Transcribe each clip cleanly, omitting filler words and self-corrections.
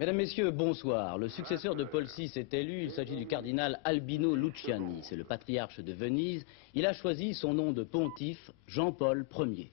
Mesdames, Messieurs, bonsoir. Le successeur de Paul VI est élu. Il s'agit du cardinal Albino Luciani. C'est le patriarche de Venise. Il a choisi son nom de pontife, Jean-Paul Ier.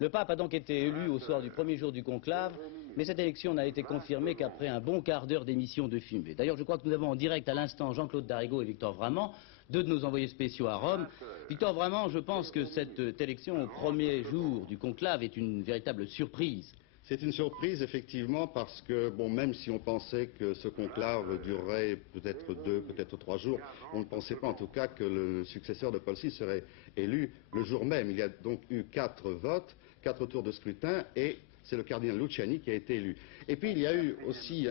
Le pape a donc été élu au soir du premier jour du conclave, mais cette élection n'a été confirmée qu'après un bon quart d'heure d'émission de fumée. D'ailleurs, je crois que nous avons en direct à l'instant Jean-Claude Darigo et Victor Vraman, deux de nos envoyés spéciaux à Rome. Victor Vraman, je pense que cette élection au premier jour du conclave est une véritable surprise. C'est une surprise, effectivement, parce que, bon, même si on pensait que ce conclave durerait peut-être 2, peut-être 3 jours, on ne pensait pas en tout cas que le successeur de Paul VI serait élu le jour même. Il y a donc eu 4 votes, 4 tours de scrutin, et c'est le cardinal Luciani qui a été élu. Et puis il y a eu aussi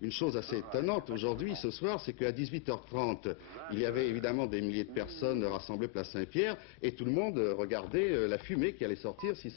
une chose assez étonnante aujourd'hui, ce soir, c'est qu'à 18h30, il y avait évidemment des milliers de personnes rassemblées place Saint-Pierre, et tout le monde regardait la fumée qui allait sortir, si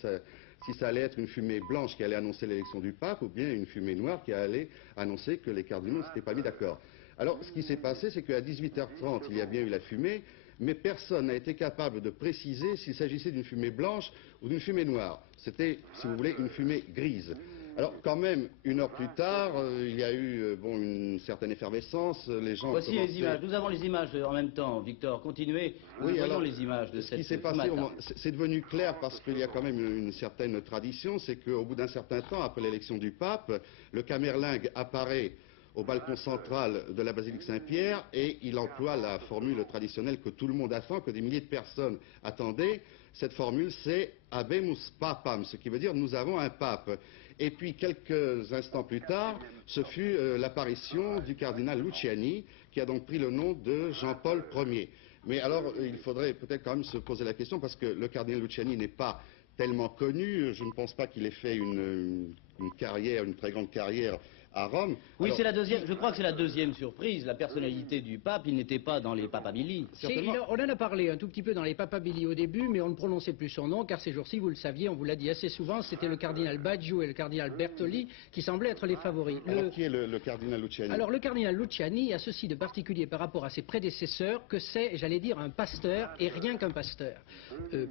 ça allait être une fumée blanche qui allait annoncer l'élection du pape, ou bien une fumée noire qui allait annoncer que les cardinaux ne s'étaient pas mis d'accord. Alors, ce qui s'est passé, c'est qu'à 18h30, il y a bien eu la fumée, mais personne n'a été capable de préciser s'il s'agissait d'une fumée blanche ou d'une fumée noire. C'était, si vous voulez, une fumée grise. Alors, quand même, 1 heure plus tard, il y a eu une certaine effervescence. Les gens Voici les images. Nous avons les images en même temps. Victor, continuez. Nous voyons les images de cette. Ce qui s'est passé, c'est devenu clair parce qu'il y a quand même une certaine tradition, c'est qu'au bout d'un certain temps, après l'élection du pape, le camerlingue apparaît au balcon central de la basilique Saint-Pierre et il emploie la formule traditionnelle que tout le monde attend, que des milliers de personnes attendaient. Cette formule, c'est Habemus Papam, ce qui veut dire nous avons un pape. Et puis quelques instants plus tard, ce fut l'apparition du cardinal Luciani, qui a donc pris le nom de Jean-Paul Ier. Mais alors, il faudrait peut-être quand même se poser la question, parce que le cardinal Luciani n'est pas tellement connu, je ne pense pas qu'il ait fait une carrière, une très grande carrière à Rome. Oui, c'est la deuxième, je crois que c'est la deuxième surprise, la personnalité du pape. Il n'était pas dans les papabili. On en a parlé un tout petit peu dans les papabili au début, mais on ne prononçait plus son nom, car ces jours-ci, vous le saviez, on vous l'a dit assez souvent, c'était le cardinal Baggio et le cardinal Bertoli qui semblaient être les favoris. Alors, qui est le cardinal Luciani? Alors, le cardinal Luciani a ceci de particulier par rapport à ses prédécesseurs, que c'est, j'allais dire, un pasteur, et rien qu'un pasteur.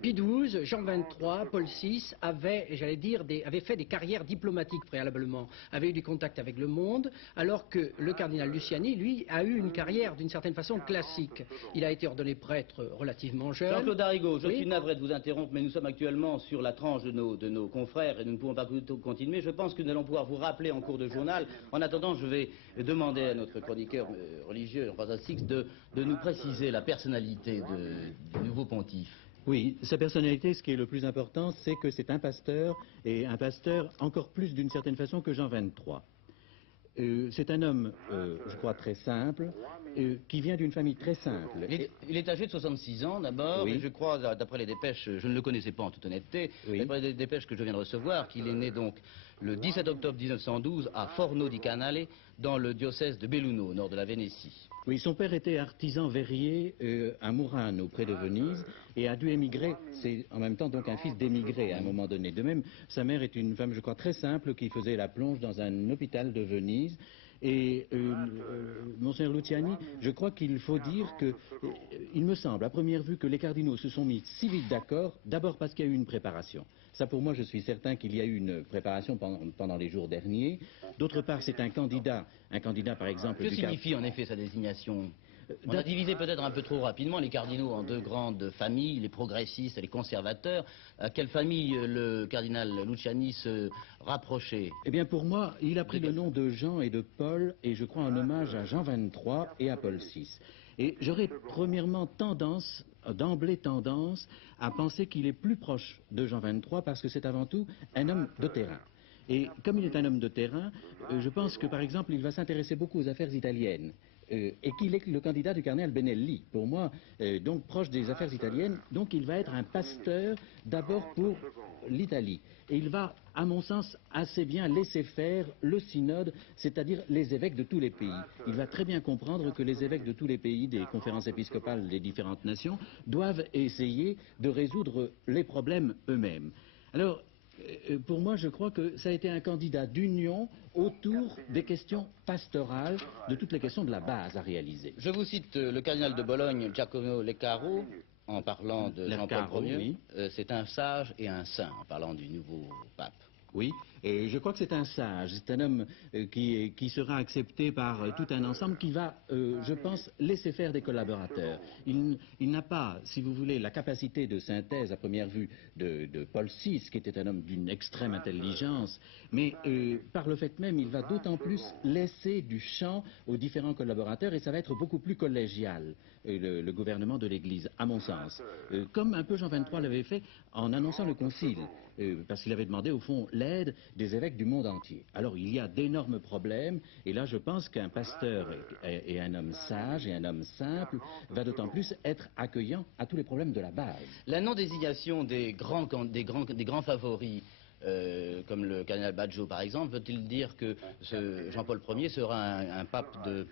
Pie XII, Jean XXIII, Paul VI avaient, j'allais dire, avaient fait des carrières diplomatiques préalablement, avaient eu du contact avec le monde, alors que le cardinal Luciani, lui, a eu une carrière d'une certaine façon classique. Il a été ordonné prêtre relativement jeune. Jean-Claude Darigo, je suis navré de vous interrompre, mais nous sommes actuellement sur la tranche de nos confrères et nous ne pouvons pas continuer. Je pense que nous allons pouvoir vous rappeler en cours de journal. En attendant, je vais demander à notre chroniqueur religieux, François Six, de nous préciser la personnalité du nouveau pontife. Oui, sa personnalité, ce qui est le plus important, c'est que c'est un pasteur, et un pasteur encore plus d'une certaine façon que Jean XXIII. C'est un homme, je crois, très simple, qui vient d'une famille très simple. Il est âgé de 66 ans d'abord, oui. Et je crois, d'après les dépêches, je ne le connaissais pas en toute honnêteté, oui. D'après les dépêches que je viens de recevoir, qu'il est né donc le 17 octobre 1912 à Forno di Canale, dans le diocèse de Belluno, au nord de la Vénétie. Oui, son père était artisan verrier à Murano, près de Venise, et a dû émigrer. C'est en même temps donc un fils d'émigré à un moment donné. De même, sa mère est une femme, je crois, très simple, qui faisait la plonge dans un hôpital de Venise. Et Monseigneur Luciani, je crois qu'il faut dire que, il me semble, à première vue, que les cardinaux se sont mis si vite d'accord, d'abord parce qu'il y a eu une préparation. Ça, pour moi, je suis certain qu'il y a eu une préparation pendant les jours derniers. D'autre part, c'est un candidat par exemple... Que signifie en effet sa désignation ? On a divisé peut-être un peu trop rapidement les cardinaux en deux grandes familles, les progressistes et les conservateurs. À quelle famille le cardinal Luciani se rapprochait? Eh bien, pour moi, il a pris le nom de Jean et de Paul, et je crois en hommage à Jean XXIII et à Paul VI. Et j'aurais premièrement d'emblée tendance à penser qu'il est plus proche de Jean XXIII parce que c'est avant tout un homme de terrain. Et comme il est un homme de terrain, je pense que par exemple il va s'intéresser beaucoup aux affaires italiennes. Et qu'il est le candidat du cardinal Benelli, pour moi, donc proche des affaires italiennes, donc il va être un pasteur d'abord pour l'Italie. Et il va, à mon sens, assez bien laisser faire le synode, c'est-à-dire les évêques de tous les pays. Il va très bien comprendre que les évêques de tous les pays, des conférences épiscopales des différentes nations, doivent essayer de résoudre les problèmes eux-mêmes. Alors, pour moi, je crois que ça a été un candidat d'union autour des questions pastorales, de toutes les questions de la base à réaliser. Je vous cite le cardinal de Bologne, Giacomo Leccaro, en parlant de Jean-Paul Ier. Oui. C'est un sage et un saint, en parlant du nouveau pape. Oui, Et je crois que c'est un sage, c'est un homme qui sera accepté par tout un ensemble qui va, je pense, laisser faire des collaborateurs. Il n'a pas, si vous voulez, la capacité de synthèse à première vue de Paul VI, qui était un homme d'une extrême intelligence, mais par le fait même, il va d'autant plus laisser du champ aux différents collaborateurs et ça va être beaucoup plus collégial, le gouvernement de l'Église, à mon sens. Comme un peu Jean XXIII l'avait fait en annonçant le concile, parce qu'il avait demandé au fond l'aide des évêques du monde entier. Alors il y a d'énormes problèmes et là je pense qu'un pasteur et un homme sage et un homme simple va d'autant plus être accueillant à tous les problèmes de la base. La non-désignation des grands favoris, comme le cardinal Baggio par exemple, veut-il dire que Jean-Paul Ier sera un pape de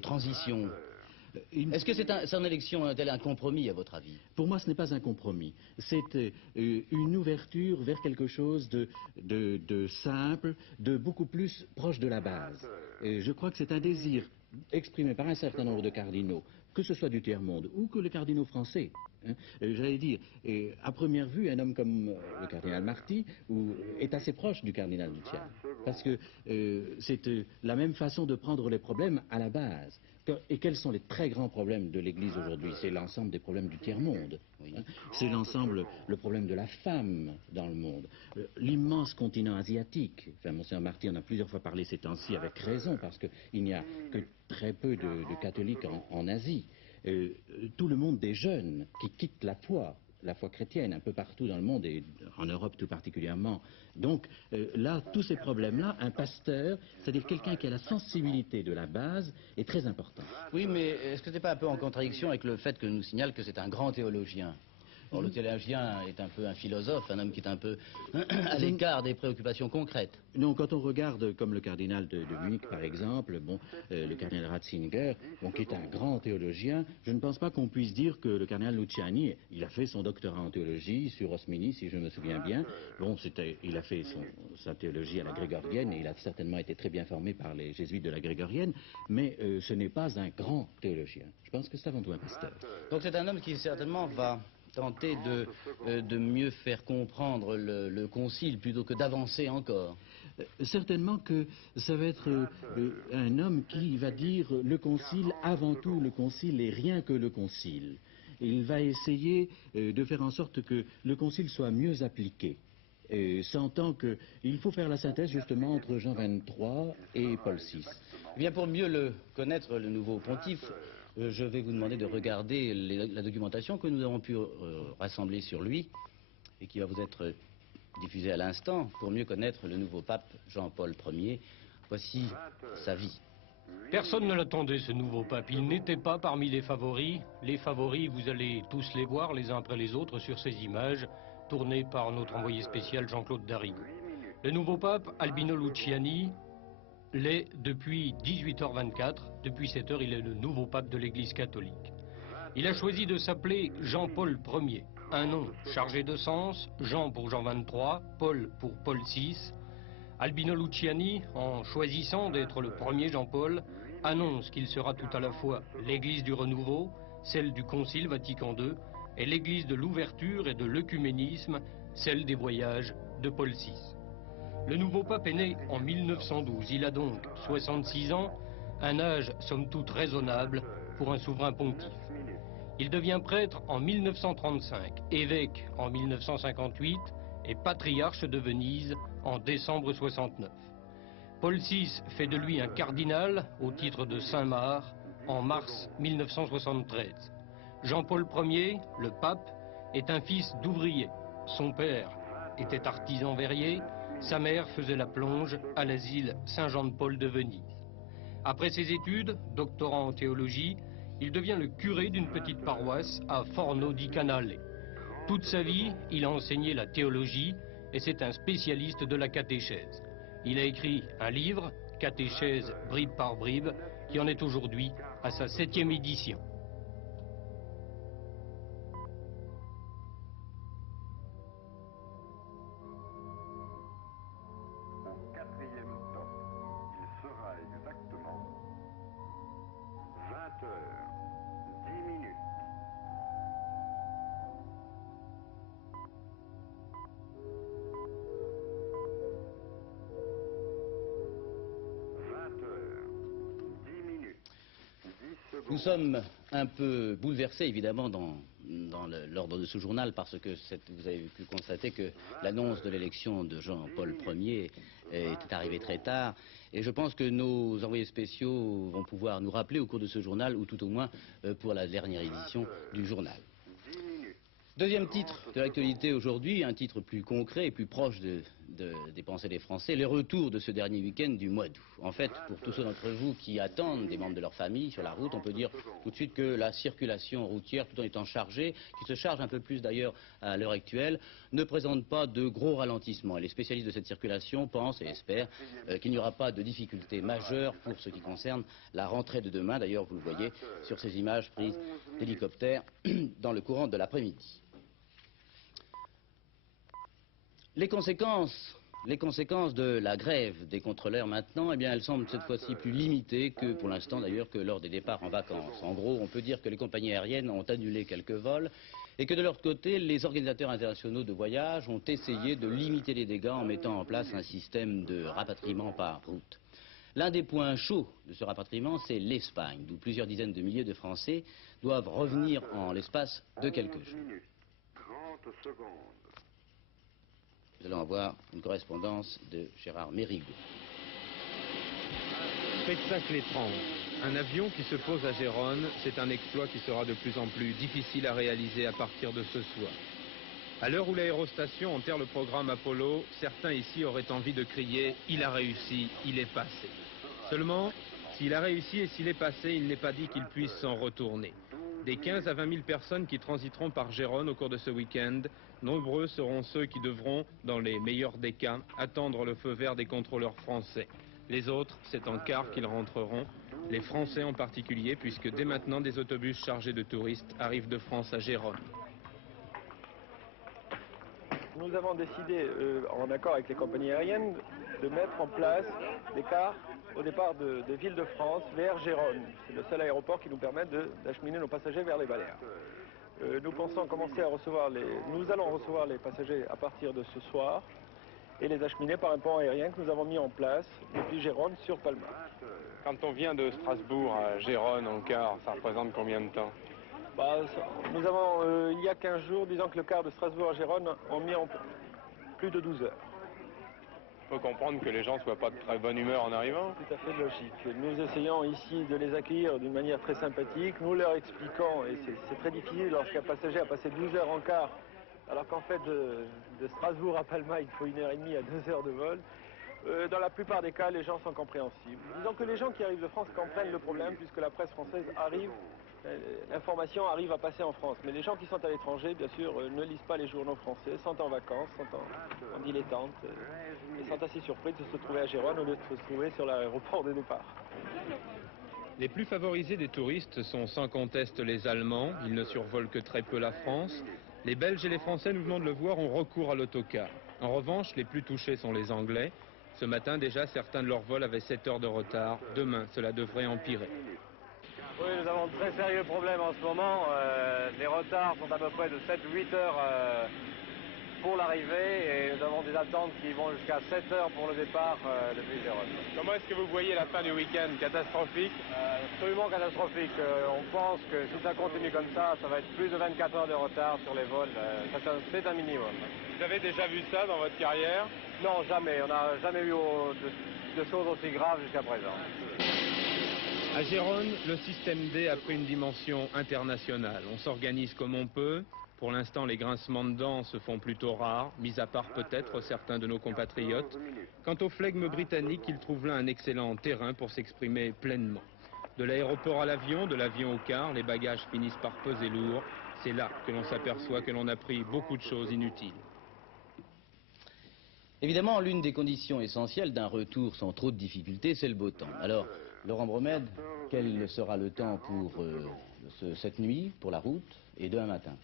transition? Est-ce que son élection est-elle un compromis à votre avis? Pour moi, ce n'est pas un compromis. C'est une ouverture vers quelque chose de simple, de beaucoup plus proche de la base. Je crois que c'est un désir exprimé par un certain nombre de cardinaux, que ce soit du tiers-monde ou que les cardinaux français. J'allais dire, à première vue, un homme comme le cardinal Marty est assez proche du cardinal Luciani, parce que c'est la même façon de prendre les problèmes à la base. Et quels sont les très grands problèmes de l'Église aujourd'hui? C'est l'ensemble des problèmes du tiers-monde. C'est l'ensemble, le problème de la femme dans le monde. L'immense continent asiatique. Enfin, Monseigneur Marty en a plusieurs fois parlé ces temps-ci avec raison, parce qu'il n'y a que très peu de catholiques en Asie. Tout le monde des jeunes qui quittent la foi chrétienne un peu partout dans le monde et en Europe tout particulièrement. Donc là, tous ces problèmes-là, un pasteur, c'est-à-dire quelqu'un qui a la sensibilité de la base, est très important. Oui, mais est-ce que ce n'est pas un peu en contradiction avec le fait que nous signale que c'est un grand théologien? Or, le théologien est un peu un philosophe, un homme qui est un peu à l'écart des préoccupations concrètes. Non, quand on regarde comme le cardinal de Munich, par exemple, le cardinal Ratzinger, qui est un grand théologien, je ne pense pas qu'on puisse dire que le cardinal Luciani, il a fait son doctorat en théologie sur Osmini, si je me souviens bien. Il a fait sa théologie à la grégorienne et il a certainement été très bien formé par les jésuites de la grégorienne, mais ce n'est pas un grand théologien. Je pense que c'est avant tout un pasteur. Donc c'est un homme qui certainement va tenter de mieux faire comprendre le concile plutôt que d'avancer encore. Certainement que ça va être un homme qui va dire le concile, avant tout le concile et rien que le concile. Il va essayer de faire en sorte que le concile soit mieux appliqué. Sentant qu'il faut faire la synthèse justement entre Jean XXIII et Paul VI. Eh bien, pour mieux le connaître, le nouveau pontife, je vais vous demander de regarder la documentation que nous avons pu rassembler sur lui et qui va vous être diffusée à l'instant pour mieux connaître le nouveau pape Jean-Paul Ier. Voici sa vie. Personne ne l'attendait, ce nouveau pape. Il n'était pas parmi les favoris. Les favoris, vous allez tous les voir les uns après les autres sur ces images tournées par notre envoyé spécial Jean-Claude Darigo. Le nouveau pape, Albino Luciani, l'est depuis 18h24. Depuis cette heure, il est le nouveau pape de l'Église catholique. Il a choisi de s'appeler Jean-Paul Ier. Un nom chargé de sens, Jean pour Jean XXIII, Paul pour Paul VI. Albino Luciani, en choisissant d'être le premier Jean-Paul, annonce qu'il sera tout à la fois l'Église du renouveau, celle du Concile Vatican II, et l'Église de l'ouverture et de l'œcuménisme, celle des voyages de Paul VI. Le nouveau pape est né en 1912. Il a donc 66 ans, un âge somme toute raisonnable pour un souverain pontife. Il devient prêtre en 1935, évêque en 1958 et patriarche de Venise en décembre 69. Paul VI fait de lui un cardinal au titre de Saint-Marc en mars 1973. Jean-Paul Ier, le pape, est un fils d'ouvrier. Son père était artisan verrier, sa mère faisait la plonge à l'asile Saint-Jean-de-Paul de Venise. Après ses études, doctorant en théologie, il devient le curé d'une petite paroisse à Forno di Canale. Toute sa vie, il a enseigné la théologie et c'est un spécialiste de la catéchèse. Il a écrit un livre, Catéchèse bribe par bribe, qui en est aujourd'hui à sa 7e édition. Au 4e temps, il sera exactement 20h10. Nous sommes un peu bouleversés, évidemment, dans l'ordre de ce journal, parce que vous avez pu constater que l'annonce de l'élection de Jean-Paul Ier était arrivée très tard. Et je pense que nos envoyés spéciaux vont pouvoir nous rappeler au cours de ce journal, ou tout au moins pour la dernière édition du journal. Deuxième titre de l'actualité aujourd'hui, un titre plus concret et plus proche des pensées des Français, le retour de ce dernier week-end du mois d'août. En fait, pour tous ceux d'entre vous qui attendent des membres de leur famille sur la route, on peut dire tout de suite que la circulation routière, tout en étant chargée, qui se charge un peu plus d'ailleurs à l'heure actuelle, ne présente pas de gros ralentissements. Et les spécialistes de cette circulation pensent et espèrent qu'il n'y aura pas de difficultés majeures pour ce qui concerne la rentrée de demain. D'ailleurs, vous le voyez sur ces images prises d'hélicoptères dans le courant de l'après-midi. Les conséquences de la grève des contrôleurs maintenant, eh bien, elles semblent cette fois-ci plus limitées que pour l'instant d'ailleurs que lors des départs en vacances. En gros, on peut dire que les compagnies aériennes ont annulé quelques vols et que de leur côté, les organisateurs internationaux de voyage ont essayé de limiter les dégâts en mettant en place un système de rapatriement par route. L'un des points chauds de ce rapatriement, c'est l'Espagne, d'où plusieurs dizaines de milliers de Français doivent revenir en l'espace de quelques jours. 30 secondes. Nous allons avoir une correspondance de Gérard Mérigot. Spectacle étrange. Un avion qui se pose à Gérone, c'est un exploit qui sera de plus en plus difficile à réaliser à partir de ce soir. À l'heure où l'aérostation enterre le programme Apollo, certains ici auraient envie de crier « Il a réussi, il est passé ». Seulement, s'il a réussi et s'il est passé, il n'est pas dit qu'il puisse s'en retourner. Des 15 à 20 000 personnes qui transiteront par Gérone au cours de ce week-end, nombreux seront ceux qui devront, dans les meilleurs des cas, attendre le feu vert des contrôleurs français. Les autres, c'est en car qu'ils rentreront, les Français en particulier, puisque dès maintenant des autobus chargés de touristes arrivent de France à Gérone. Nous avons décidé, en accord avec les compagnies aériennes, de mettre en place des cars au départ de Ville-de-France vers Gérone. C'est le seul aéroport qui nous permet d'acheminer nos passagers vers les Baléares. Nous pensons commencer à recevoir nous allons recevoir les passagers à partir de ce soir et les acheminer par un pont aérien que nous avons mis en place depuis Gérone sur Palma. Quand on vient de Strasbourg à Gérone en car, ça représente combien de temps? Nous avons, il y a 15 jours, disons que le car de Strasbourg à Gérone ont mis en plus de 12 heures. Il faut comprendre que les gens ne soient pas de très bonne humeur en arrivant. Tout à fait logique. Nous essayons ici de les accueillir d'une manière très sympathique. Nous leur expliquons, et c'est très difficile lorsqu'un passager a passé 12 heures en car, alors qu'en fait de Strasbourg à Palma, il faut 1h30 à 2 heures de vol. Dans la plupart des cas, les gens sont compréhensibles. Disons que les gens qui arrivent de France comprennent le problème puisque la presse française arrive, l'information arrive à passer en France. Mais les gens qui sont à l'étranger, bien sûr, ne lisent pas les journaux français, sont en vacances, sont en dilettante, et sont assez surpris de se trouver à Gérone au lieu de se trouver sur l'aéroport de départ. Les plus favorisés des touristes sont sans conteste les Allemands. Ils ne survolent que très peu la France. Les Belges et les Français, nous venons de le voir, ont recours à l'autocar. En revanche, les plus touchés sont les Anglais. Ce matin, déjà, certains de leurs vols avaient 7 heures de retard. Demain, cela devrait empirer. Oui, nous avons de très sérieux problèmes en ce moment. Les retards sont à peu près de 7-8 heures pour l'arrivée et nous avons des attentes qui vont jusqu'à 7 heures pour le départ depuis Gérone. Comment est-ce que vous voyez la fin du week-end? Catastrophique? Absolument catastrophique. On pense que si ça continue comme ça va être plus de 24 heures de retard sur les vols. C'est un minimum. Vous avez déjà vu ça dans votre carrière? Non, jamais. On n'a jamais vu de choses aussi graves jusqu'à présent. À Gérone, le système D a pris une dimension internationale. On s'organise comme on peut. Pour l'instant, les grincements de dents se font plutôt rares, mis à part peut-être certains de nos compatriotes. Quant au flegme britannique, il trouve là un excellent terrain pour s'exprimer pleinement. De l'aéroport à l'avion, de l'avion au car, les bagages finissent par peser lourd. C'est là que l'on s'aperçoit que l'on a pris beaucoup de choses inutiles. Évidemment, l'une des conditions essentielles d'un retour sans trop de difficultés, c'est le beau temps. Alors, Laurent Bromède, quel sera le temps pour cette nuit, pour la route, et demain matin?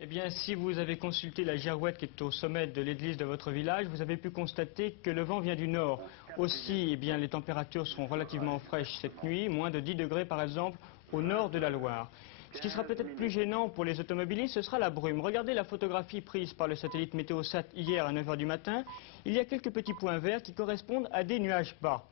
Eh bien, si vous avez consulté la girouette qui est au sommet de l'église de votre village, vous avez pu constater que le vent vient du nord. Aussi, eh bien, les températures seront relativement fraîches cette nuit, moins de 10 degrés par exemple au nord de la Loire. Ce qui sera peut-être plus gênant pour les automobilistes, ce sera la brume. Regardez la photographie prise par le satellite Météosat hier à 9 h du matin. Il y a quelques petits points verts qui correspondent à des nuages bas.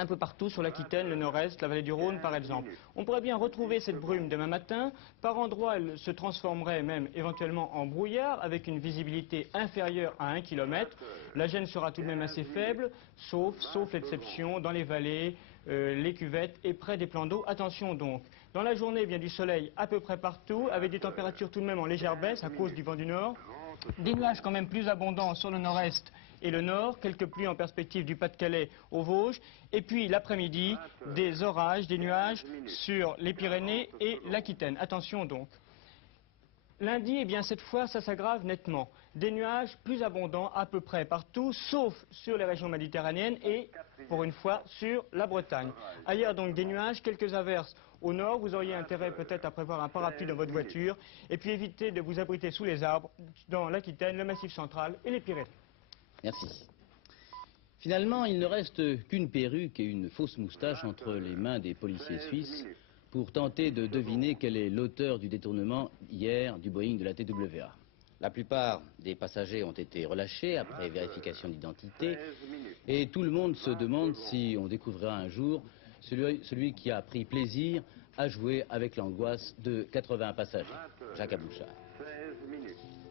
un peu partout sur l'Aquitaine, le nord-est, la vallée du Rhône par exemple. On pourrait bien retrouver cette brume demain matin. Par endroits, elle se transformerait même éventuellement en brouillard avec une visibilité inférieure à 1 km. La gêne sera tout de même assez faible, sauf l'exception dans les vallées, les cuvettes et près des plans d'eau. Attention donc, dans la journée, bien du soleil à peu près partout, avec des températures tout de même en légère baisse à cause du vent du nord. Des nuages quand même plus abondants sur le nord-est et le nord, quelques pluies en perspective du Pas-de-Calais aux Vosges, et puis l'après-midi, des orages, des nuages sur les Pyrénées et l'Aquitaine. Attention donc. Lundi, eh bien cette fois, ça s'aggrave nettement. Des nuages plus abondants à peu près partout, sauf sur les régions méditerranéennes et, pour une fois, sur la Bretagne. Ailleurs donc des nuages, quelques averses au nord. Vous auriez intérêt peut-être à prévoir un parapluie dans votre voiture. Et puis évitez de vous abriter sous les arbres dans l'Aquitaine, le Massif central et les Pyrénées. Merci. Finalement, il ne reste qu'une perruque et une fausse moustache entre les mains des policiers suisses pour tenter de deviner quel est l'auteur du détournement hier du Boeing de la TWA. La plupart des passagers ont été relâchés après vérification d'identité et tout le monde se demande si on découvrira un jour celui qui a pris plaisir à jouer avec l'angoisse de 80 passagers. Jacques Abouchard.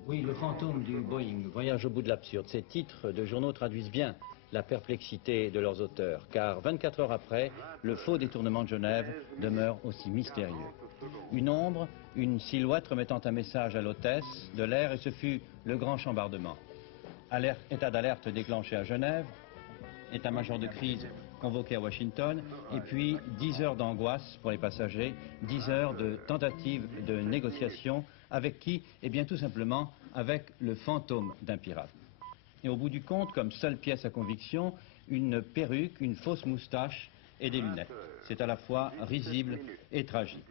Oui, le fantôme du Boeing, voyage au bout de l'absurde. Ces titres de journaux traduisent bien la perplexité de leurs auteurs, car 24 heures après, le faux détournement de Genève demeure aussi mystérieux. Une ombre, une silhouette remettant un message à l'hôtesse de l'air, et ce fut le grand chambardement. État d'alerte déclenché à Genève, état-major de crise convoqué à Washington, et puis 10 heures d'angoisse pour les passagers, 10 heures de tentative de négociation, avec qui? Eh bien tout simplement avec le fantôme d'un pirate. Et au bout du compte, comme seule pièce à conviction, une perruque, une fausse moustache et des lunettes. C'est à la fois risible et tragique.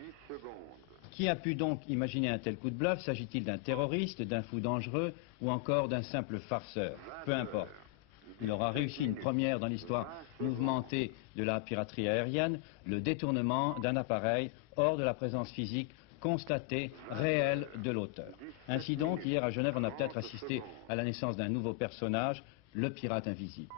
Qui a pu donc imaginer un tel coup de bluff? S'agit-il d'un terroriste, d'un fou dangereux ou encore d'un simple farceur? Peu importe. Il aura réussi une première dans l'histoire mouvementée de la piraterie aérienne, le détournement d'un appareil hors de la présence physique constatée, réelle de l'auteur. Ainsi donc, hier à Genève, on a peut-être assisté à la naissance d'un nouveau personnage, le pirate invisible.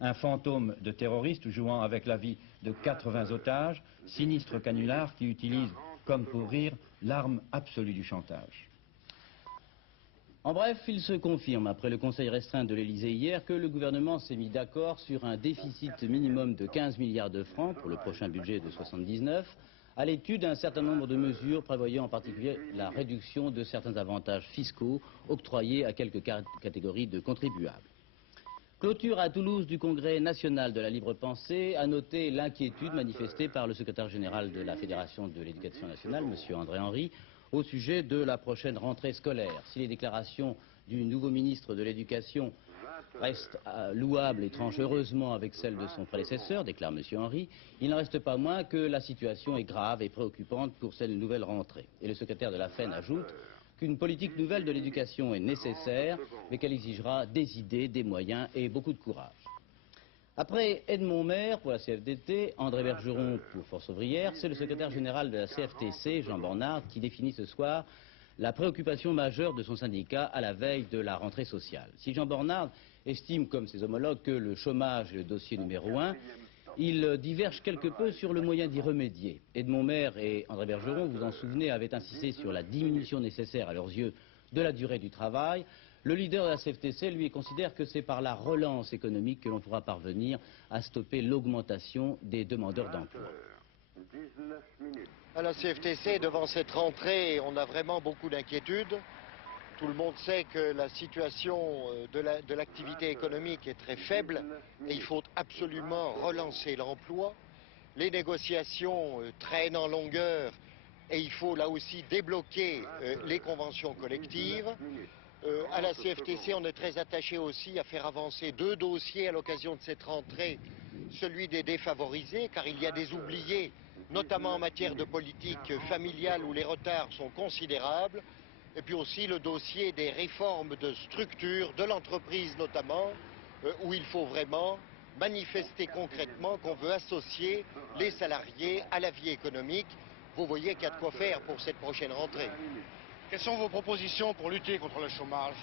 Un fantôme de terroriste jouant avec la vie de 80 otages, sinistre canular qui utilise, comme pour rire, l'arme absolue du chantage. En bref, il se confirme, après le conseil restreint de l'Élysée hier, que le gouvernement s'est mis d'accord sur un déficit minimum de 15 milliards de francs pour le prochain budget de 79, à l'étude d'un certain nombre de mesures prévoyant en particulier la réduction de certains avantages fiscaux octroyés à quelques catégories de contribuables. Clôture à Toulouse du Congrès national de la libre pensée, a noté l'inquiétude manifestée par le secrétaire général de la Fédération de l'éducation nationale, M. André Henry, au sujet de la prochaine rentrée scolaire. Si les déclarations du nouveau ministre de l'Éducation restent louables et tranchent heureusement avec celles de son prédécesseur, déclare M. Henry, il n'en reste pas moins que la situation est grave et préoccupante pour cette nouvelle rentrée. Et le secrétaire de la FEN ajoute qu'une politique nouvelle de l'éducation est nécessaire, mais qu'elle exigera des idées, des moyens et beaucoup de courage. Après Edmond Maire pour la CFDT, André Bergeron pour Force ouvrière, c'est le secrétaire général de la CFTC, Jean Bornard, qui définit ce soir la préoccupation majeure de son syndicat à la veille de la rentrée sociale. Si Jean Bornard estime, comme ses homologues, que le chômage est le dossier numéro 1, il diverge quelque peu sur le moyen d'y remédier. Edmond Maire et André Bergeron, vous en souvenez, avaient insisté sur la diminution nécessaire à leurs yeux de la durée du travail. Le leader de la CFTC, lui, considère que c'est par la relance économique que l'on pourra parvenir à stopper l'augmentation des demandeurs d'emploi. À la CFTC, devant cette rentrée, on a vraiment beaucoup d'inquiétudes. Tout le monde sait que la situation de l'activité économique est très faible et il faut absolument relancer l'emploi. Les négociations traînent en longueur et il faut là aussi débloquer les conventions collectives. À la CFTC, on est très attaché aussi à faire avancer 2 dossiers à l'occasion de cette rentrée. Celui des défavorisés, car il y a des oubliés, notamment en matière de politique familiale où les retards sont considérables. Et puis aussi le dossier des réformes de structure, de l'entreprise notamment, où il faut vraiment manifester concrètement qu'on veut associer les salariés à la vie économique. Vous voyez qu'il y a de quoi faire pour cette prochaine rentrée. Quelles sont vos propositions pour lutter contre le chômage?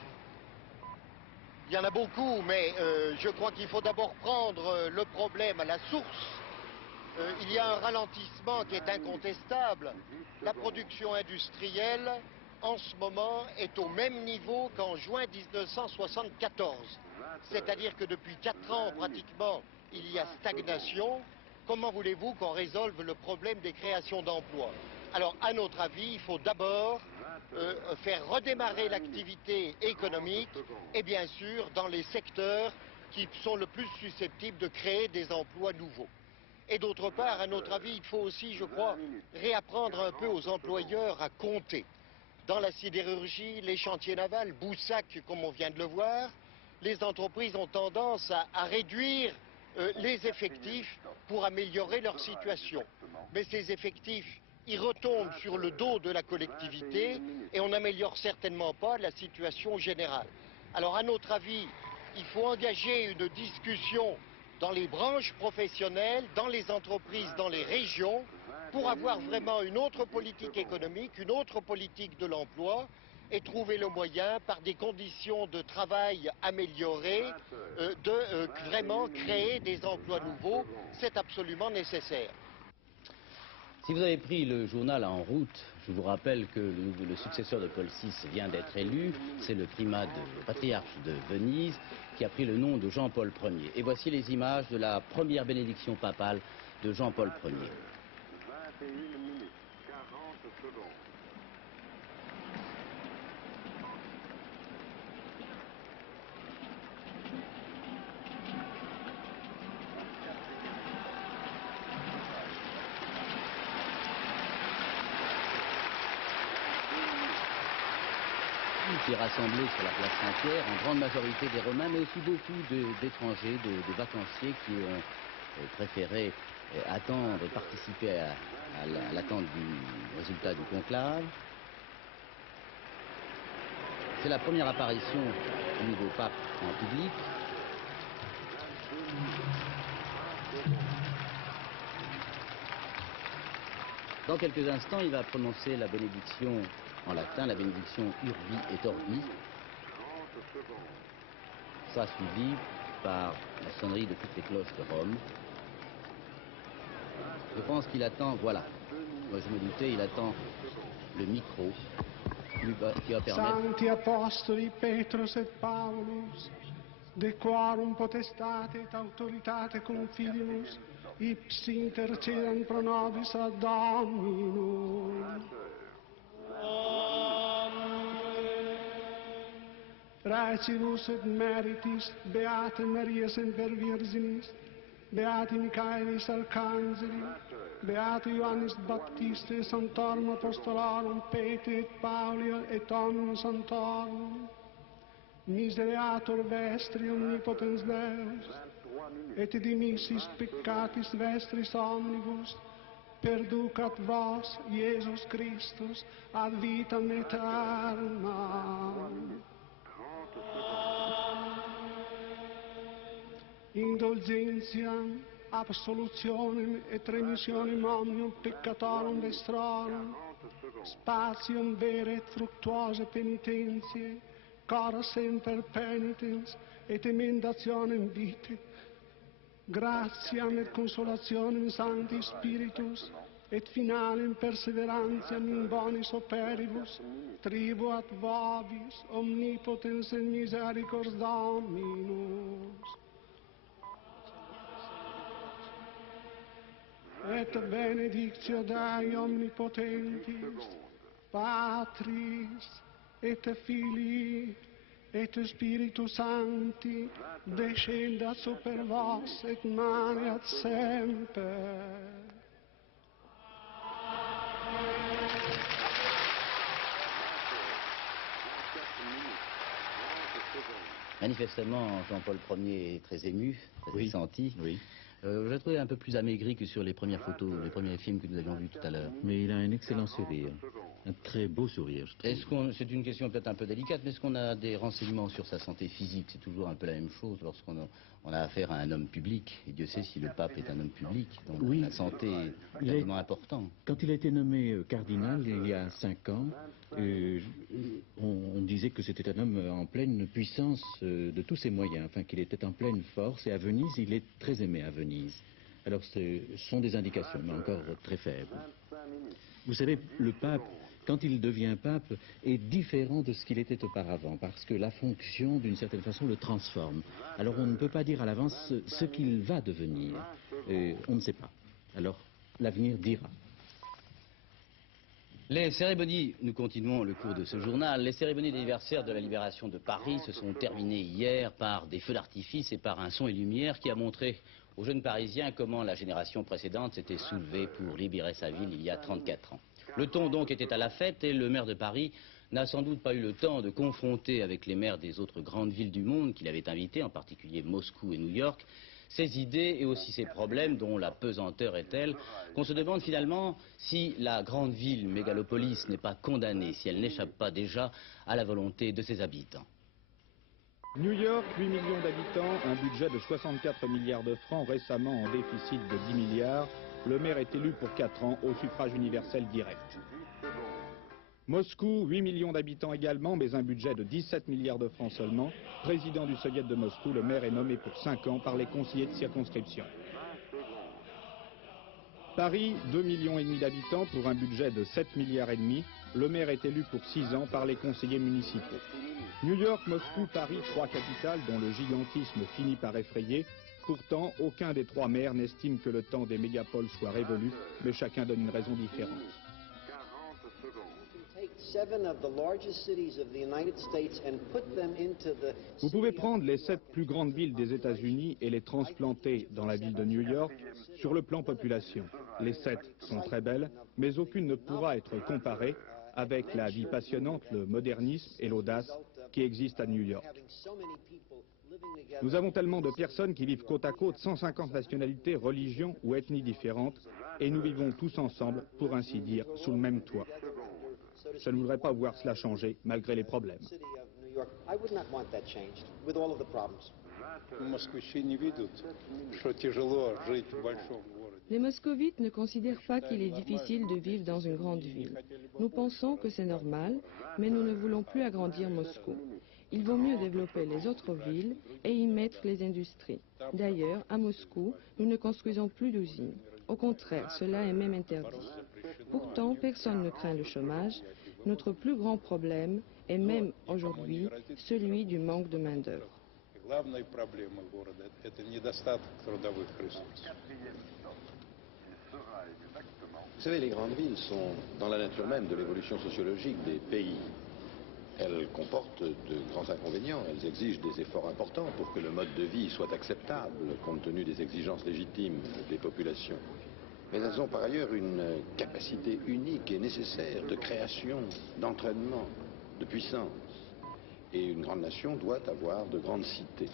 Il y en a beaucoup, mais je crois qu'il faut d'abord prendre le problème à la source. Il y a un ralentissement qui est incontestable. La production industrielle, en ce moment, est au même niveau qu'en juin 1974. C'est-à-dire que depuis 4 ans, pratiquement, il y a stagnation. Comment voulez-vous qu'on résolve le problème des créations d'emplois? Alors, à notre avis, il faut d'abord faire redémarrer l'activité économique et bien sûr dans les secteurs qui sont le plus susceptibles de créer des emplois nouveaux. Et d'autre part, à notre avis, il faut aussi, je crois, réapprendre un peu aux employeurs à compter. Dans la sidérurgie, les chantiers navals, Boussac, comme on vient de le voir, les entreprises ont tendance à réduire les effectifs pour améliorer leur situation. Mais ces effectifs, ils retombent sur le dos de la collectivité et on n'améliore certainement pas la situation générale. Alors, à notre avis, il faut engager une discussion dans les branches professionnelles, dans les entreprises, dans les régions, pour avoir vraiment une autre politique économique, une autre politique de l'emploi, et trouver le moyen, par des conditions de travail améliorées, de vraiment créer des emplois nouveaux. C'est absolument nécessaire. Si vous avez pris le journal en route, je vous rappelle que le successeur de Paul VI vient d'être élu. C'est le primat, le patriarche de Venise, qui a pris le nom de Jean-Paul Ier. Et voici les images de la première bénédiction papale de Jean-Paul Ier. 21 minutes, 40 secondes. Qui est rassemblé sur la place Saint-Pierre, en grande majorité des Romains, mais aussi beaucoup d'étrangers, de vacanciers qui ont préféré attendre et participer à l'attente du résultat du conclave. C'est la première apparition du nouveau pape en public. Dans quelques instants, il va prononcer la bénédiction en latin, la bénédiction Urbi et Orbi. Ça suivi par la sonnerie de toutes les cloches de Rome. Je pense qu'il attend, voilà, moi je me doutais, il attend le micro qui va permettre... Santi apostoli Petrus et Paulus, de quorum potestate et autoritate confidimus, ipsi intercedam pro nobis ad Dominum. Recibus et meritis Beate Maria Semper Virginis, Beati Michaelis Arcangeli, Beati Ioannis Baptiste, Sanctorum Apostolorum, Petri et Pauli et Omnium Sanctorum, Misereatur vestri omnipotens Deus, et dimissis peccatis vestris omnibus, perducat vos, Iesus Christus, ad vitam aeternam. Indulgentiam, absolutionem et remissionem omnium peccatorum vestrorum, spatium vere et fructuose penitentiae, cora semper penitens et emendationem vitae, gratiam et consolationem Sancti Spiritus, et finalem perseverantiam in bonis operibus, tribuat vobis omnipotens et misericordias Dominus. Et benedictio Dei omnipotentis, Patris, et Filii, et Spiritus Sancti, descendat super vos et maneat semper. Manifestement, Jean-Paul Ier est très ému, très ressenti. Oui. Je l'ai trouvé un peu plus amaigri que sur les premières photos, les premiers films que nous avions vus tout à l'heure. Mais il a un excellent sourire, un très beau sourire, je trouve. C'est une question peut-être un peu délicate, mais est-ce qu'on a des renseignements sur sa santé physique? C'est toujours un peu la même chose lorsqu'on a affaire à un homme public. Et Dieu sait si le pape est un homme public, donc la santé est tellement importante. Quand il a été nommé cardinal il y a 5 ans, On disait que c'était un homme en pleine puissance de tous ses moyens, enfin qu'il était en pleine force, et à Venise, il est très aimé à Venise. Alors ce sont des indications, mais encore très faibles. Vous savez, le pape, quand il devient pape, est différent de ce qu'il était auparavant, parce que la fonction, d'une certaine façon, le transforme. Alors on ne peut pas dire à l'avance ce qu'il va devenir. On ne sait pas. Alors l'avenir dira. Les cérémonies, nous continuons le cours de ce journal, les cérémonies d'anniversaire de la libération de Paris se sont terminées hier par des feux d'artifice et par un son et lumière qui a montré aux jeunes Parisiens comment la génération précédente s'était soulevée pour libérer sa ville il y a 34 ans. Le ton donc était à la fête et le maire de Paris n'a sans doute pas eu le temps de confronter avec les maires des autres grandes villes du monde qu'il avait invités, en particulier Moscou et New York, ses idées et aussi ses problèmes dont la pesanteur est telle qu'on se demande finalement si la grande ville mégalopolis n'est pas condamnée, si elle n'échappe pas déjà à la volonté de ses habitants. New York, 8 millions d'habitants, un budget de 64 milliards de francs, récemment en déficit de 10 milliards. Le maire est élu pour 4 ans au suffrage universel direct. Moscou, 8 millions d'habitants également, mais un budget de 17 milliards de francs seulement. Président du Soviet de Moscou, le maire est nommé pour 5 ans par les conseillers de circonscription. Paris, 2,5 millions d'habitants pour un budget de 7 milliards et demi. Le maire est élu pour 6 ans par les conseillers municipaux. New York, Moscou, Paris, 3 capitales dont le gigantisme finit par effrayer. Pourtant, aucun des 3 maires n'estime que le temps des mégapoles soit révolu, mais chacun donne une raison différente. Vous pouvez prendre les 7 plus grandes villes des États-Unis et les transplanter dans la ville de New York sur le plan population. Les 7 sont très belles, mais aucune ne pourra être comparée avec la vie passionnante, le modernisme et l'audace qui existent à New York. Nous avons tellement de personnes qui vivent côte à côte, 150 nationalités, religions ou ethnies différentes, et nous vivons tous ensemble, pour ainsi dire, sous le même toit. Je ne voudrais pas voir cela changer, malgré les problèmes. Les moscovites ne considèrent pas qu'il est difficile de vivre dans une grande ville. Nous pensons que c'est normal, mais nous ne voulons plus agrandir Moscou. Il vaut mieux développer les autres villes et y mettre les industries. D'ailleurs, à Moscou, nous ne construisons plus d'usines. Au contraire, cela est même interdit. Pourtant, personne ne craint le chômage. Notre plus grand problème est même aujourd'hui celui du manque de main-d'œuvre. Vous savez, les grandes villes sont dans la nature même de l'évolution sociologique des pays. Elles comportent de grands inconvénients, elles exigent des efforts importants pour que le mode de vie soit acceptable compte tenu des exigences légitimes des populations. Mais elles ont par ailleurs une capacité unique et nécessaire de création, d'entraînement, de puissance. Et une grande nation doit avoir de grandes cités.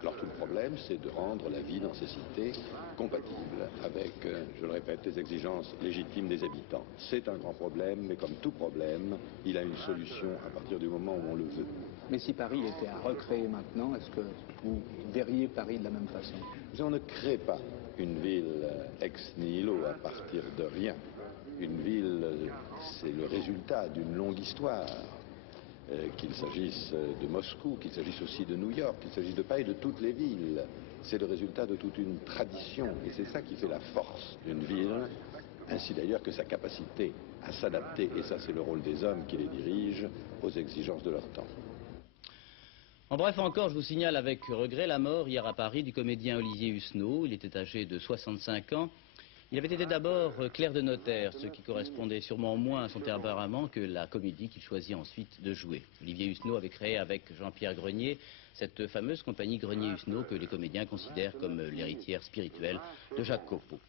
Alors tout le problème, c'est de rendre la vie dans ces cités compatible avec, je le répète, les exigences légitimes des habitants. C'est un grand problème, mais comme tout problème, il a une solution à partir du moment où on le veut. Mais si Paris était à recréer maintenant, est-ce que vous verriez Paris de la même façon? On ne crée pas une ville ex nihilo à partir de rien. Une ville, c'est le résultat d'une longue histoire. Qu'il s'agisse de Moscou, qu'il s'agisse aussi de New York, qu'il s'agisse de Paris, de toutes les villes. C'est le résultat de toute une tradition et c'est ça qui fait la force d'une ville, ainsi d'ailleurs que sa capacité à s'adapter, et ça c'est le rôle des hommes qui les dirigent, aux exigences de leur temps. En bref encore, je vous signale avec regret la mort hier à Paris du comédien Olivier Husneau. Il était âgé de 65 ans. Il avait été d'abord clerc de notaire, ce qui correspondait sûrement moins à son tempérament que la comédie qu'il choisit ensuite de jouer. Olivier Husneau avait créé avec Jean-Pierre Grenier cette fameuse compagnie Grenier-Husneau que les comédiens considèrent comme l'héritière spirituelle de Jacques Copeau.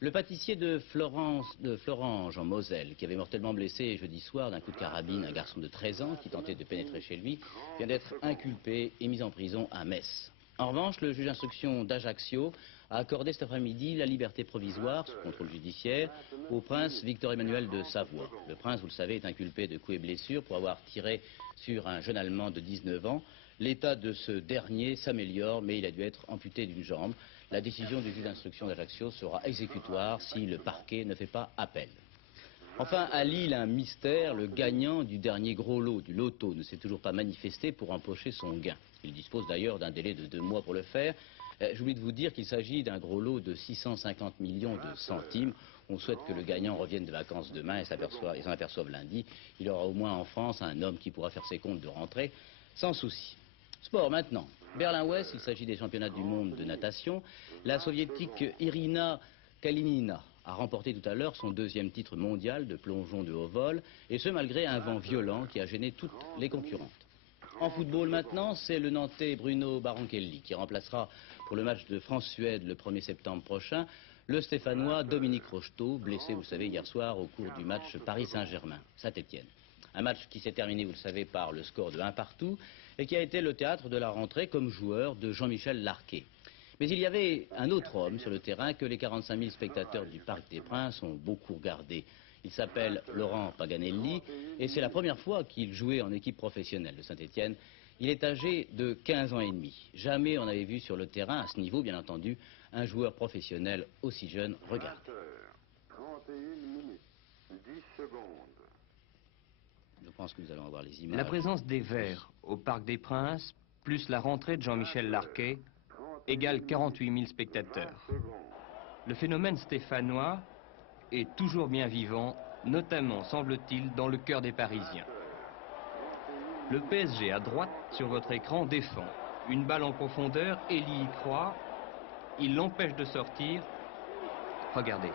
Le pâtissier de Florange en Moselle, qui avait mortellement blessé jeudi soir d'un coup de carabine un garçon de 13 ans qui tentait de pénétrer chez lui, vient d'être inculpé et mis en prison à Metz. En revanche, le juge d'instruction d'Ajaccio a accordé cet après-midi la liberté provisoire, sous contrôle judiciaire, au prince Victor-Emmanuel de Savoie. Le prince, vous le savez, est inculpé de coups et blessures pour avoir tiré sur un jeune Allemand de 19 ans. L'état de ce dernier s'améliore, mais il a dû être amputé d'une jambe. La décision du juge d'instruction d'Ajaccio sera exécutoire si le parquet ne fait pas appel. Enfin, à Lille, un mystère, le gagnant du dernier gros lot, du loto, ne s'est toujours pas manifesté pour empocher son gain. Il dispose d'ailleurs d'un délai de 2 mois pour le faire. J'oublie de vous dire qu'il s'agit d'un gros lot de 650 millions de centimes. On souhaite que le gagnant revienne de vacances demain et s'en aperçoive lundi. Il aura au moins en France un homme qui pourra faire ses comptes de rentrée sans souci. Sport maintenant. Berlin-Ouest, il s'agit des championnats du monde de natation. La soviétique Irina Kalinina a remporté tout à l'heure son 2e titre mondial de plongeon de haut vol, et ce malgré un vent violent qui a gêné toutes les concurrentes. En football maintenant, c'est le Nantais Bruno Barankelli qui remplacera pour le match de France-Suède le 1er septembre prochain le Stéphanois Dominique Rocheteau, blessé, vous le savez, hier soir au cours du match Paris-Saint-Germain-Saint-Étienne. Un match qui s'est terminé, vous le savez, par le score de 1-1 et qui a été le théâtre de la rentrée comme joueur de Jean-Michel Larquet. Mais il y avait un autre homme sur le terrain que les 45 000 spectateurs du Parc des Princes ont beaucoup regardé. Il s'appelle Laurent Paganelli et c'est la première fois qu'il jouait en équipe professionnelle de Saint-Étienne. Il est âgé de 15 ans et demi. Jamais on n'avait vu sur le terrain, à ce niveau bien entendu, un joueur professionnel aussi jeune. Regardez. 31 minutes, 10 secondes. Je pense que nous allons avoir les images. La présence des Verts au Parc des Princes, plus la rentrée de Jean-Michel Larquet, égale 48 000 spectateurs. Le phénomène stéphanois est toujours bien vivant, notamment, semble-t-il, dans le cœur des Parisiens. Le PSG à droite, sur votre écran, défend. Une balle en profondeur, Elie y croit. Il l'empêche de sortir. Regardez.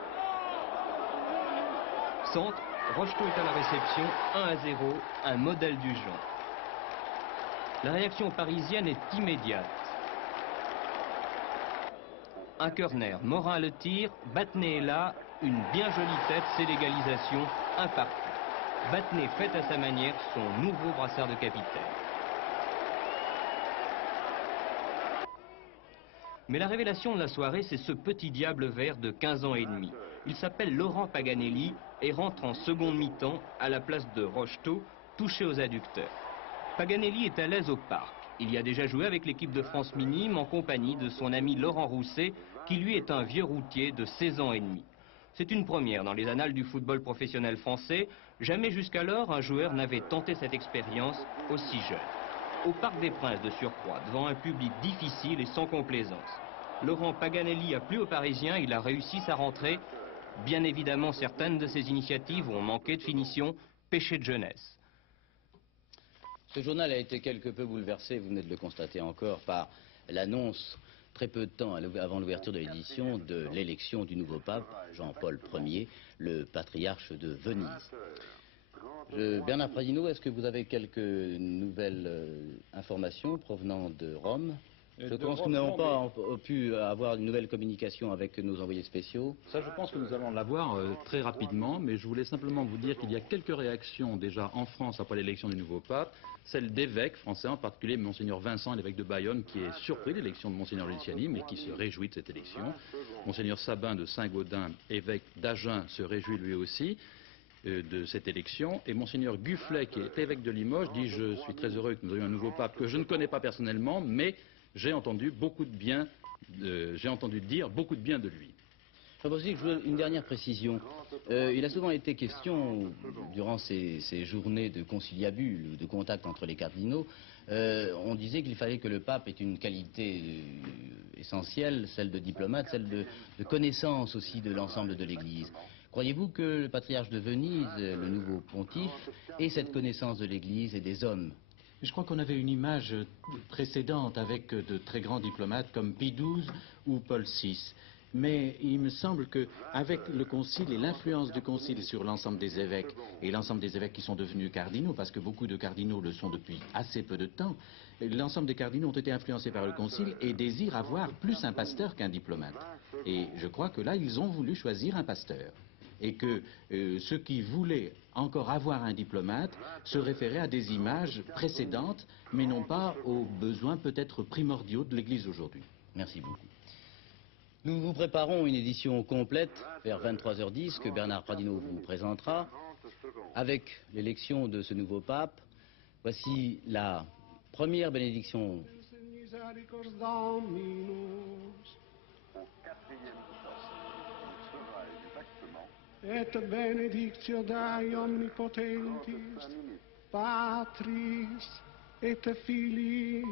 Centre, Rocheteau est à la réception, 1-0, un modèle du genre. La réaction parisienne est immédiate. Un corner, Morin le tire, Battenet est là, une bien jolie tête, c'est l'égalisation, 1-1. Battenet fait à sa manière son nouveau brassard de capitaine. Mais la révélation de la soirée, c'est ce petit diable vert de 15 ans et demi. Il s'appelle Laurent Paganelli et rentre en seconde mi-temps à la place de Rocheteau, touché aux adducteurs. Paganelli est à l'aise au parc. Il y a déjà joué avec l'équipe de France minime en compagnie de son ami Laurent Rousset, qui lui est un vieux routier de 16 ans et demi. C'est une première dans les annales du football professionnel français. Jamais jusqu'alors un joueur n'avait tenté cette expérience aussi jeune. Au Parc des Princes de surcroît, devant un public difficile et sans complaisance. Laurent Paganelli a plu aux Parisiens, il a réussi sa rentrée. Bien évidemment, certaines de ses initiatives ont manqué de finition, péché de jeunesse. Ce journal a été quelque peu bouleversé, vous venez de le constater encore, par l'annonce, très peu de temps avant l'ouverture de l'édition, de l'élection du nouveau pape, Jean-Paul Ier, le patriarche de Venise. Bernard Pradino, est-ce que vous avez quelques nouvelles informations provenant de Rome? Je pense que nous n'avons pas pu avoir une nouvelle communication avec nos envoyés spéciaux. Ça, je pense que nous allons l'avoir très rapidement, mais je voulais simplement vous dire qu'il y a quelques réactions déjà en France après l'élection du nouveau pape, celle d'évêques français, en particulier Monseigneur Vincent, l'évêque de Bayonne, qui est surpris de l'élection de Monseigneur Luciani, mais qui se réjouit de cette élection. Monseigneur Sabin de Saint-Gaudens, évêque d'Agen, se réjouit lui aussi de cette élection. Et Monseigneur Gufflet, qui est évêque de Limoges, dit « Je suis très heureux que nous ayons un nouveau pape que je ne connais pas personnellement, mais j'ai entendu dire beaucoup de bien de lui. » Je voudrais aussi une dernière précision. Il a souvent été question, durant ces journées de conciliabule, de contact entre les cardinaux, on disait qu'il fallait que le pape ait une qualité essentielle, celle de diplomate, celle de connaissance aussi de l'ensemble de l'Église. Croyez-vous que le patriarche de Venise, le nouveau pontife, ait cette connaissance de l'Église et des hommes? Je crois qu'on avait une image précédente avec de très grands diplomates comme Pie XII ou Paul VI. Mais il me semble qu'avec le Concile et l'influence du Concile sur l'ensemble des évêques, et l'ensemble des évêques qui sont devenus cardinaux, parce que beaucoup de cardinaux le sont depuis assez peu de temps, l'ensemble des cardinaux ont été influencés par le Concile et désirent avoir plus un pasteur qu'un diplomate. Et je crois que là, ils ont voulu choisir un pasteur. Et que ceux qui voulaient encore avoir un diplomate se référaient à des images précédentes, mais non pas aux besoins peut-être primordiaux de l'Église aujourd'hui. Merci beaucoup. Nous vous préparons une édition complète vers 23h10 que Bernard Pradino vous présentera avec l'élection de ce nouveau pape. Voici la première bénédiction. Au 4e poste, il sera exactement et benedictio Dei omnipotentis, Patris, et Filii,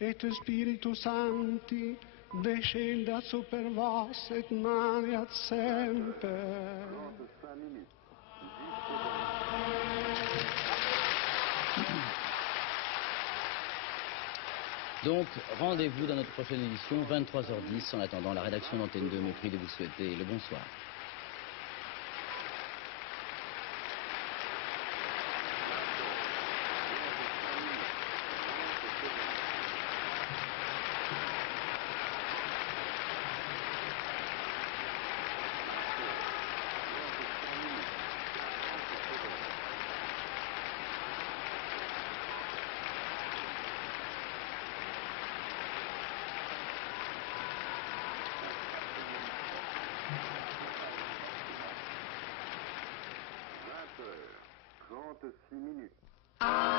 et Spiritus Sancti, descendat super vos et maneat semper. Donc, rendez-vous dans notre prochaine édition, 23h10. En attendant, la rédaction d'Antenne 2 me prie de vous souhaiter le bonsoir. Heures, 36 minutes.